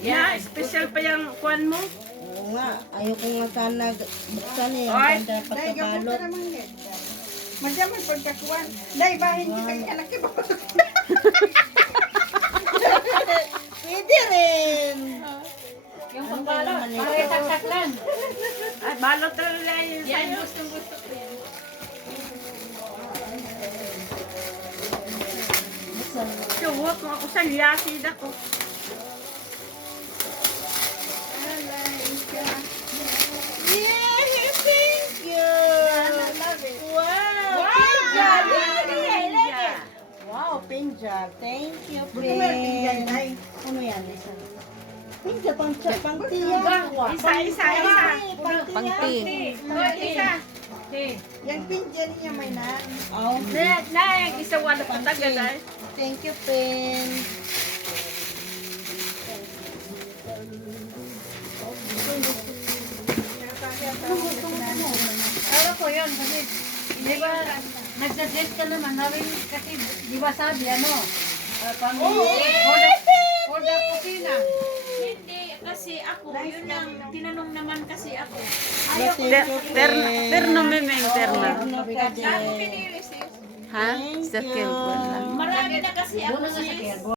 Yeah, special pa yung kuwan mo. Oo nga, ayoko nga sana buksan eh. Ay, Ang ganda Dahil gamot pagkabalot. ka naman yan. Magyaman pagkakuan. Dahil bahin kita kay anak ko. Pwede rin. Yung Ano pangbalot, naman ito? para taktak lang. Ay, balot talaga yun Yan, sa'yo. gustong-gusto ko yan. Suwot mo ako sa liyasid ako. Yay! Thank you! Wow! Yeah, Pinjal! Wow, Pinjal. Thank you, Buti mo yung pinjan, Pin. Day. Ano yan, Lisa? Pinjal, pang tiya. Isa. Pang Isa. Yung pinjan niya may na. Oh, Na, isa wala pa tagal ay. thank you, Pin. Alam ko yun, kasi, di ba, nagsuggest ka naman, namin, kasi, di ba sabi, ano, for the kusina. Hindi, kasi ako, yun lang, tinanong naman kasi ako. Thank you, Pin. Terno, memeng, terno. Ano ka din? Pinili sis. Ha? Sa Thank you. Kilbon lang. Marami na kasi ako Doon na nga sa sis. Kerbo.